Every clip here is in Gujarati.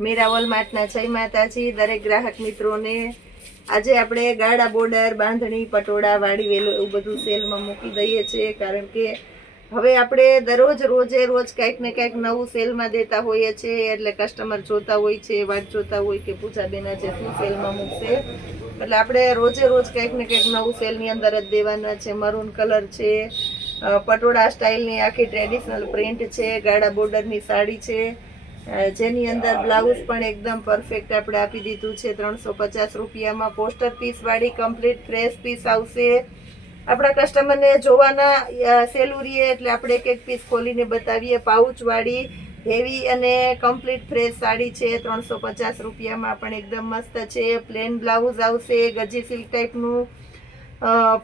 મીરાવલ માર્ટના જય માતાજી દરેક ગ્રાહક મિત્રોને। આજે આપણે ગાળા બોર્ડર, બાંધણી, પટોળા, વાડી વેલો એવું બધું સેલમાં મૂકી દઈએ છીએ, કારણ કે હવે આપણે દરરોજ રોજે રોજ કંઈક ને કંઈક નવું સેલમાં દેતા હોઈએ છીએ, એટલે કસ્ટમર જોતા હોય છે, વાટ જોતા હોય કે પૂજાબેન આજે શું સેલમાં મૂકશે, એટલે આપણે રોજે રોજ કંઈક ને કંઈક નવું સેલની અંદર જ દેવાના છે। મરૂન કલર છે, પટોળા સ્ટાઇલની આખી ટ્રેડિશનલ પ્રિન્ટ છે, ગાળા બોર્ડરની સાડી છે, જેની અંદર બ્લાઉઝ પણ એકદમ પરફેક્ટ આપણે આપી દીધું છે 350 રૂપિયામાં। પોસ્ટર પીસ વાળી કમ્પ્લીટ ફ્રેશ પીસ આવશે। આપણા કસ્ટમરને જોવાના સેલુરીએ એટલે આપણે એક એક પીસ ખોલીને બતાવીએ। પાઉચ વાળી હેવી અને કમ્પ્લીટ ફ્રેશ સાડી છે 350 રૂપિયામાં, પણ એકદમ મસ્ત છે। પ્લેન બ્લાઉઝ આવશે, ગજી સિલ્ક ટાઈપનું,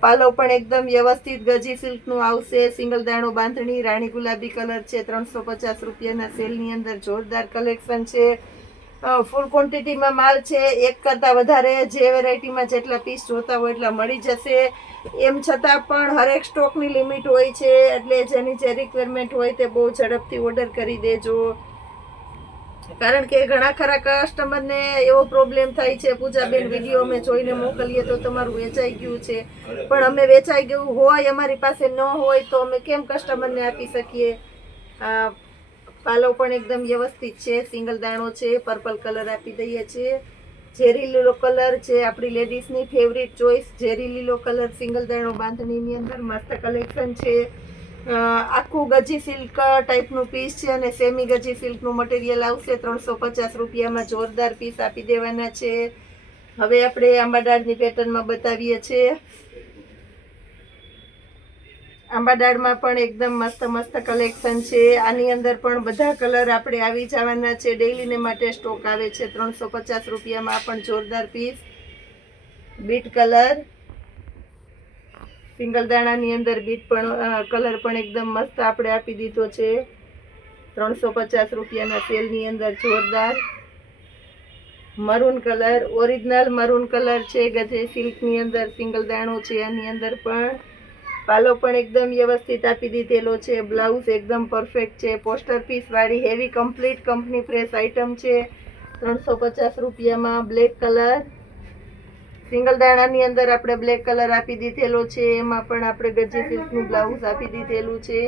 પાલો પણ એકદમ વ્યવસ્થિત ગજી સિલ્કનું આવશે। સિંગલ દાણો બાંધણી રાણી ગુલાબી કલર છે 350 રૂપિયાના સેલની અંદર, જોરદાર કલેક્શન છે। ફૂલ ક્વોન્ટિટીમાં માલ છે, એક કરતાં વધારે જે વેરાયટીમાં જેટલા પીસ જોતા હોય એટલા મળી જશે। એમ છતાં પણ હરેક સ્ટોકની લિમિટ હોય છે, એટલે જેની જે રિક્વાયરમેન્ટ હોય તે બહુ ઝડપથી ઓર્ડર કરી દેજો, કારણ કે ઘણા ખરા કસ્ટમરને એવો પ્રોબ્લેમ થાય છે, પૂજાબેન વિડીયો અમે જોઈને મોકલીએ તો તમારું વેચાઈ ગયું છે, પણ અમે વેચાઈ ગયું હોય અમારી પાસે ન હોય તો અમે કેમ કસ્ટમરને આપી શકીએ। પાલો પણ એકદમ વ્યવસ્થિત છે, સિંગલ દાણો છે, પર્પલ કલર આપી દઈએ છીએ। ઝેરી લીલો કલર છે આપણી લેડીઝની ફેવરિટ ચોઈસ, ઝેરી લીલો કલર સિંગલ દાણો બાંધણીની અંદર મસ્ત કલેક્શન છે। આખું ગજી સિલ્ક ટાઈપનું પીસ છે અને સેમી ગજી સિલ્કનું મટીરિયલ આવશે 350 રૂપિયામાં, જોરદાર પીસ આપી દેવાના છે। હવે આપણે આંબાડાળની પેટર્નમાં બતાવીએ છીએ। આંબાડાળમાં પણ એકદમ મસ્ત મસ્ત કલેક્શન છે, આની અંદર પણ બધા કલર આપણે આવી જવાના છે, ડેઈલીને માટે સ્ટોક આવે છે 350 રૂપિયામાં। આ પણ જોરદાર પીસ, બીટ કલર, સિંગલ દાણાની અંદર બીટ પણ કલર પણ એકદમ મસ્ત આપણે આપી દીધો છે 350 રૂપિયાના સેલની અંદર, જોરદાર maroon colour, original maroon colour છે, ગજે સિલ્કની અંદર સિંગલ દાણો છે, આની અંદર પણ પાલો પણ એકદમ વ્યવસ્થિત આપી દીધેલો છે, બ્લાઉઝ એકદમ પરફેક્ટ છે, પોસ્ટર પીસ વાળી heavy complete company fresh item છે 350 રૂપિયામાં। બ્લેક કલર, સિંગલ દાણાની અંદર આપણે બ્લેક કલર આપી દીધેલો છે, એમાં પણ આપણે ગજી સિલ્કનું બ્લાઉઝ આપી દીધેલું છે,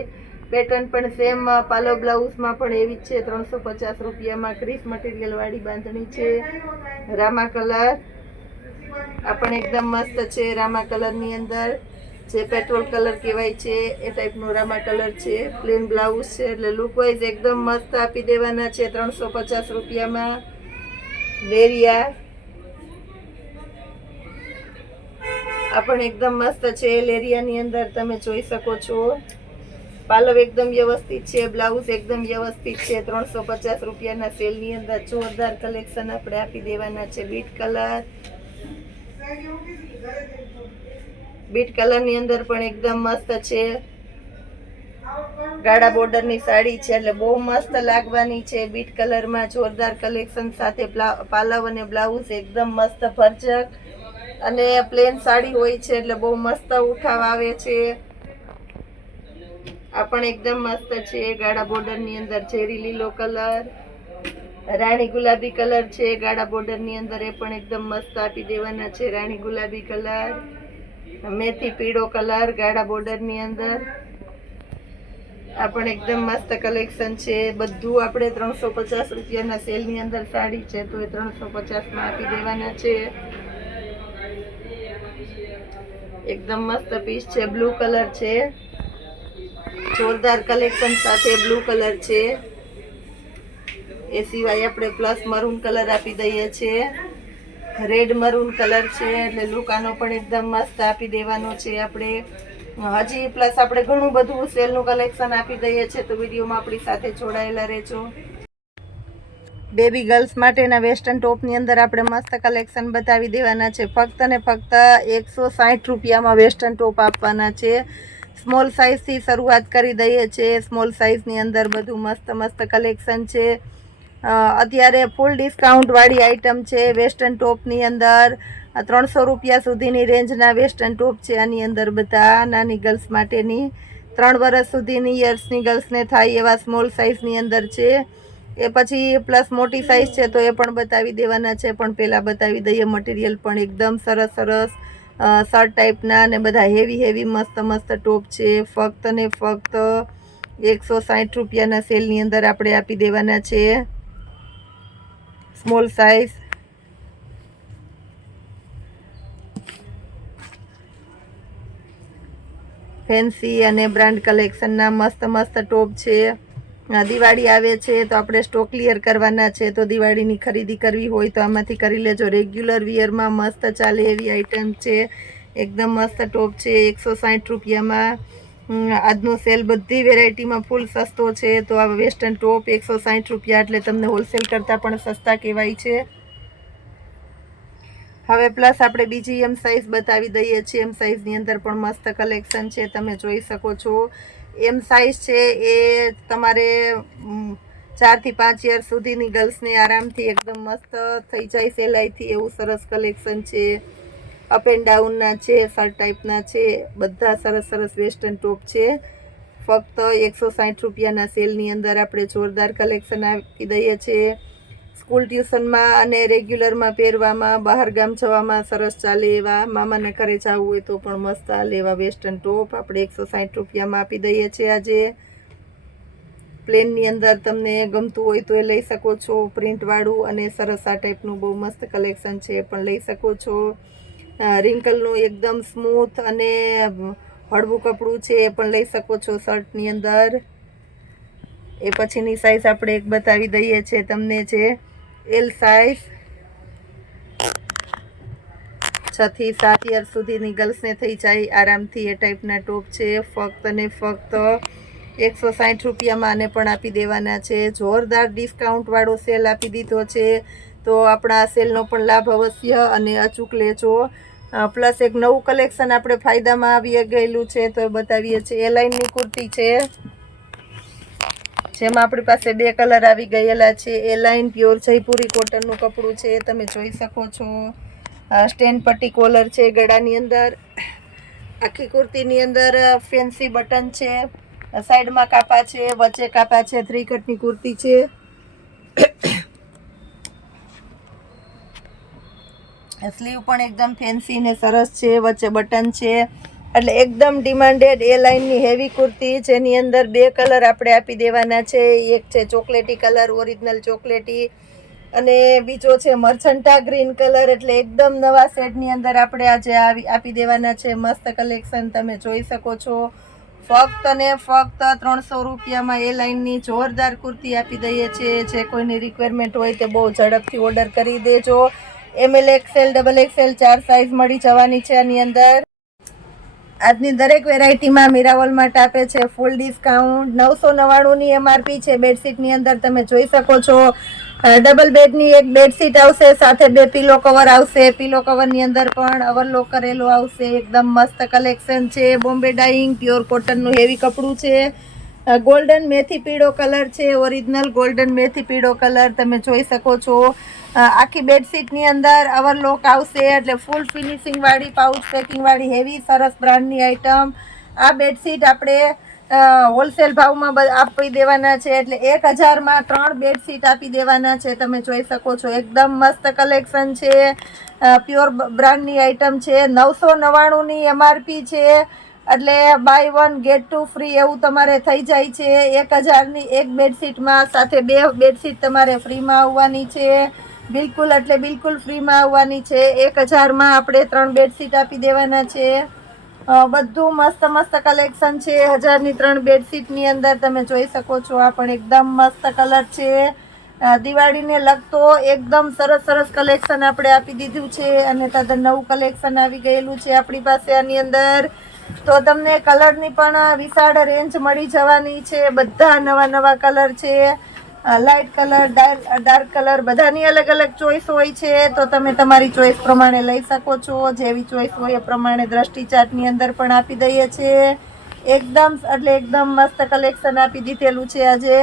પેટર્ન પણ સેમ, પાલો બ્લાઉઝમાં પણ એવી જ છે 350 રૂપિયામાં। ક્રીસ મટીરિયલ વાળી બાંધણી છે, રામા કલર, આ પણ એકદમ મસ્ત છે, રામા કલરની અંદર જે પેટ્રોલ કલર કહેવાય છે એ ટાઈપનો રામા કલર છે, પ્લેન બ્લાઉઝ છે, એટલે લુક વાઇઝ એકદમ મસ્ત આપી દેવાના છે 350 રૂપિયામાં। લેરિયા, આ પણ એકદમ મસ્ત છે, લેરિયાની અંદર તમે જોઈ શકો છો, પાલવ એકદમ વ્યવસ્થિત છે, બ્લાઉઝ એકદમ વ્યવસ્થિત છે 350 રૂપિયાના સેલની અંદર, જોરદાર કલેક્શન આપણે આપી દેવાના છે। બીટ કલર, બીટ કલરની અંદર પણ એકદમ મસ્ત છે, ગાળા બોર્ડરની સાડી છે એટલે બહુ મસ્ત લાગવાની છે, બીટ કલરમાં જોરદાર કલેક્શન સાથે પાલવ અને બ્લાઉઝ એકદમ મસ્ત ભરચક, અને પ્લેન સાડી હોય છે એટલે બહુ મસ્ત ઉઠાવ આવે છે। આ પણ એકદમ મસ્ત છે, ગાળા બોર્ડરની અંદર ઝેરી લીલો કલર, રાણી ગુલાબી કલર છે, ગાળા બોર્ડરની અંદર એ પણ એકદમ મસ્ત આપી દેવાના છે, રાણી ગુલાબી કલર, મેથી પીળો કલર ગાળા બોર્ડરની અંદર, આ પણ એકદમ મસ્ત કલેક્શન છે। બધું આપણે 350 રૂપિયાના સેલની અંદર સાડી છે તો એ 350માં આપી દેવાના છે। એકદમ મસ્ત પીસ છે, બ્લુ કલર છે, જોરદાર કલેક્શન સાથે બ્લુ કલર છે, એ સિવાય આપણે પ્લસ મરૂન કલર આપી દઈએ છીએ, રેડ મરૂન કલર છે, એટલે લુક આનો પણ એકદમ મસ્ત આપી દેવાનો છે આપણે। હજી પ્લસ આપણે ઘણું બધું સેલનું કલેક્શન આપી દઈએ છીએ, તો વિડીયોમાં આપણી સાથે જોડાયેલા રહેજો। બેબી ગર્લ્સ માટેના વેસ્ટર્ન ટોપની અંદર આપણે મસ્ત કલેક્શન બતાવી દેવાના છે, ફક્ત ને ફક્ત 160 રૂપિયામાં વેસ્ટર્ન ટોપ આપવાના છે। સ્મોલ સાઇઝથી શરૂઆત કરી દઈએ છીએ, સ્મોલ સાઇઝની અંદર બધું મસ્ત મસ્ત કલેક્શન છે। અત્યારે ફૂલ ડિસ્કાઉન્ટવાળી આઇટમ છે વેસ્ટર્ન ટોપની અંદર, 300 રૂપિયા સુધીની રેન્જના વેસ્ટર્ન ટોપ છે આની અંદર, બધા નાની ગર્લ્સ માટેની 3 વર્ષ સુધીની યર્સની ગર્લ્સને થાય એવા સ્મોલ સાઇઝની અંદર છે। એ પછી પ્લસ મોટી સાઇઝ છે તો એ પણ બતાવી દેવાના છે, પણ પહેલાં બતાવી દઈએ. મટીરિયલ પણ એકદમ સરસ સરસ શર્ટ ટાઈપના અને બધા હેવી મસ્ત મસ્ત ટોપ છે. ફક્ત ને ફક્ત 160 રૂપિયાના સેલની અંદર આપણે આપી દેવાના છે. સ્મોલ સાઇઝ ફેન્સી અને બ્રાન્ડ કલેક્શનના મસ્ત મસ્ત ટોપ છે. દિવાળી આવે છે તો આપણે સ્ટોક ક્લિયર કરવાના છે, તો દિવાળીની ખરીદી કરવી હોય તો આમાંથી કરી લેજો. રેગ્યુલર વિયરમાં મસ્ત ચાલે એવી આઇટમ છે. એકદમ મસ્ત ટોપ છે 160 રૂપિયામાં. આજનો સેલ બધી વેરાયટીમાં ફૂલ સસ્તો છે. તો આ વેસ્ટર્ન ટોપ 160 રૂપિયા એટલે તમને હોલસેલ કરતાં પણ સસ્તા કહેવાય છે. હવે પ્લસ આપણે બીજી એમ સાઇઝ બતાવી દઈએ છીએ. એમ સાઇઝની અંદર પણ મસ્ત કલેક્શન છે, તમે જોઈ શકો છો. એમ સાઇઝ છે એ તમારે 4 થી 5 યર સુધીની ગર્લ્સને આરામથી એકદમ મસ્ત થઈ જાય સહેલાઈથી. એવું સરસ કલેક્શન છે. અપ એન્ડ ડાઉનના છે, શર્ટ ટાઈપના છે, બધા સરસ સરસ વેસ્ટર્ન ટોપ છે. ફક્ત 160 રૂપિયાના સેલની અંદર આપણે જોરદાર કલેક્શન આપી દઈએ છીએ. સ્કૂલ ટ્યુશનમાં અને રેગ્યુલરમાં પહેરવામાં, બહાર ગામ જવામાં સરસ ચાલે એવા, મામાને ઘરે જવું હોય તો પણ મસ્ત ચાલે એવા વેસ્ટર્ન ટોપ આપણે 160 રૂપિયામાં આપી દઈએ છીએ. આજે પ્લેનની અંદર તમને ગમતું હોય તો એ લઈ શકો છો. પ્રિન્ટવાળું અને સરસ આ ટાઈપનું બહુ મસ્ત કલેક્શન છે, એ પણ લઈ શકો છો. રિંકલનું એકદમ સ્મૂથ અને હળવું કપડું છે, એ પણ લઈ શકો છો શર્ટની અંદર. એ પછીની સાઈઝ આપણે એક બતાવી દઈએ છીએ તમને, છે એલ સાઇઝ. 6 થી 7 યર સુધીની ગર્લ્સને થઈ જાય આરામથી એ ટાઈપના ટોપ છે. ફક્ત ને ફક્ત 160 રૂપિયામાં આને પણ આપી દેવાના છે. જોરદાર ડિસ્કાઉન્ટવાળો સેલ આપી દીધો છે, તો આપણા સેલનો પણ લાભ અવશ્ય અને અચૂક લેજો. પ્લસ એક નવું કલેક્શન આપણે ફાયદામાં આવી ગયેલું છે તો એ બતાવીએ છીએ. એ લાઇનની કુર્તી છે, જેમાં આપણી પાસે 2 કલર આવી ગયેલા છે. એ લાઇન પ્યોર જયપુરી કોટનનું કપડું છે, તમે જોઈ શકો છો. સ્ટેન્ડ પટ્ટી કોલર છે ગળાની અંદર. આખી કુર્તીની અંદર ફેન્સી બટન છે, સાઈડમાં કાપા છે, વચ્ચે કાપા છે. 3 કટની કુર્તી છે. સ્લીવ પણ એકદમ ફેન્સી ને સરસ છે, વચ્ચે બટન છે, એટલે એકદમ ડિમાન્ડેડ એ લાઇનની હેવી કુર્તી, જેની અંદર 2 કલર આપણે આપી દેવાના છે. એક છે ચોકલેટી કલર, ઓરિજિનલ ચોકલેટી, અને બીજો છે મર્ચન્ટા ગ્રીન કલર. એટલે એકદમ નવા શેડની અંદર આપણે આજે આપી દેવાના છે. મસ્ત કલેક્શન તમે જોઈ શકો છો. ફક્ત ને ફક્ત 300 રૂપિયામાં એ લાઇનની જોરદાર કુર્તી આપી દઈએ છીએ. જે કોઈની રિક્વાયરમેન્ટ હોય તે બહુ ઝડપથી ઓર્ડર કરી દેજો. ML XL XXL 4 સાઇઝ મળી જવાની છે આની અંદર. આજની દરેક વેરાયટીમાં મિરાવોલમાર્ટ આપે છે ફૂલ ડિસ્કાઉન્ટ. 999ની MRP છે બેડશીટની અંદર, તમે જોઈ શકો છો. ડબલ બેડની એક બેડશીટ આવશે, સાથે 2 પિલો કવર આવશે. પિલો કવરની અંદર પણ ઓવરલોક કરેલું આવશે. એકદમ મસ્ત કલેક્શન છે. બોમ્બે ડાઇંગ પ્યોર કોટનનું હેવી કપડું છે. ગોલ્ડન મેથી પીળો કલર છે, ઓરિજિનલ ગોલ્ડન મેથી પીળો કલર, તમે જોઈ શકો છો. આખી બેડશીટની અંદર ઓવરલોક આવશે, એટલે ફૂલ ફિનિશિંગ વાળી, પાઉચ પેકિંગ વાળી હેવી સરસ બ્રાન્ડની આઇટમ. આ બેડશીટ આપણે હોલસેલ ભાવમાં આપી દેવાના છે, એટલે 1000માં 3 બેડશીટ આપી દેવાના છે. તમે જોઈ શકો છો. એકદમ મસ્ત કલેક્શન છે. પ્યોર બ્રાન્ડની આઇટમ છે. 999ની MRP છે, એટલે બાય 1 ગેટ 2 ફ્રી એવું તમારે થઈ જાય છે. 1000ની એક બેડશીટમાં સાથે 2 બેડશીટ તમારે ફ્રીમાં આવવાની છે. બિલકુલ એટલે બિલકુલ ફ્રીમાં આવવાની છે. 1000માં આપણે 3 બેડશીટ આપી દેવાના છે. બધું મસ્ત મસ્ત કલેક્શન છે. 1000ની 3 બેડશીટની અંદર તમે જોઈ શકો છો. આ પણ એકદમ મસ્ત કલર છે. દિવાળીને લગતો એકદમ સરસ સરસ કલેક્શન આપણે આપી દીધું છે, અને તદ્દન નવું કલેક્શન આવી ગયેલું છે આપણી પાસે આની અંદર. તો તમને કલરની પણ વિશાળ રેન્જ મળી જવાની છે. બધા નવા નવા કલર છે. લાઇટ કલર, ડાર્ક કલર, બધાની અલગ અલગ ચોઈસ હોય છે, તો તમે તમારી ચોઈસ પ્રમાણે લઈ શકો છો. જેવી ચોઈસ હોય એ પ્રમાણે દ્રષ્ટિ ચાર્ટની અંદર પણ આપી દઈએ છીએ. એકદમ એટલે એકદમ મસ્ત કલેક્શન આપી દીધેલું છે આજે.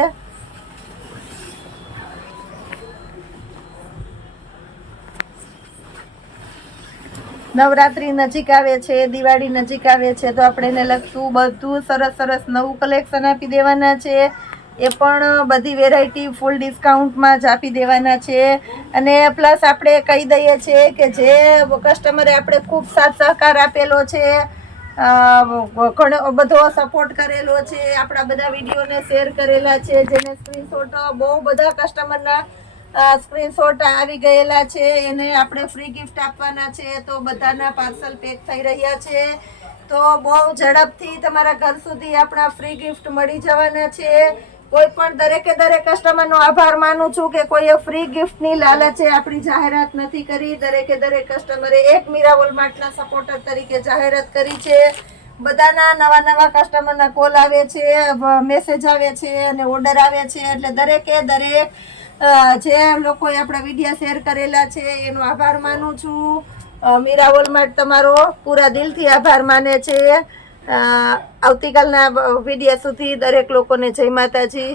નવરાત્રી નજીક આવે છે, દિવાળી નજીક આવે છે, તો આપણે એને લગતું બધું સરસ સરસ નવું કલેક્શન આપી દેવાના છે. એ પણ બધી વેરાયટી ફૂલ ડિસ્કાઉન્ટમાં જ આપી દેવાના છે. અને પ્લસ આપણે કહી દઈએ છીએ કે જે કસ્ટમરે આપણે ખૂબ સાથ સહકાર આપેલો છે, ઘણો બધો સપોર્ટ કરેલો છે, આપણા બધા વિડીયોને શેર કરેલા છે, જેને સ્ક્રીનશોટ બહુ બધા કસ્ટમરના સ્ક્રીનશોટ આવી ગયેલા છે, એને આપણે ફ્રી ગિફ્ટ આપવાના છે. તો બધાના પાર્સલ પેક થઈ રહ્યા છે. તો બહુ ઝડપથી તમારા ઘર સુધી આપણા ફ્રી ગિફ્ટ મળી જવાના છે. કોઈ પણ દરેકે દરેક કસ્ટમરનો આભાર માનું છું કે કોઈએ ફ્રી ગિફ્ટની લાલચે આપણી જાહેરાત નથી કરી. દરેકે દરેક કસ્ટમરે એક મીરા વોલમાર્ટના સપોર્ટર તરીકે જાહેરાત કરી છે. બધાના નવા નવા કસ્ટમરના કોલ આવે છે, મેસેજ આવે છે અને ઓર્ડર આવે છે. એટલે દરેકે દરેક જે લોકોએ આપણા વિડીયો શેર કરેલા છે એનો આભાર માનું છું. મીરા વોલમાર્ટ તમારો પૂરા દિલથી આભાર માને છે. આવતીકાલના વિડીયો સુધી દરેક લોકોને જય માતાજી.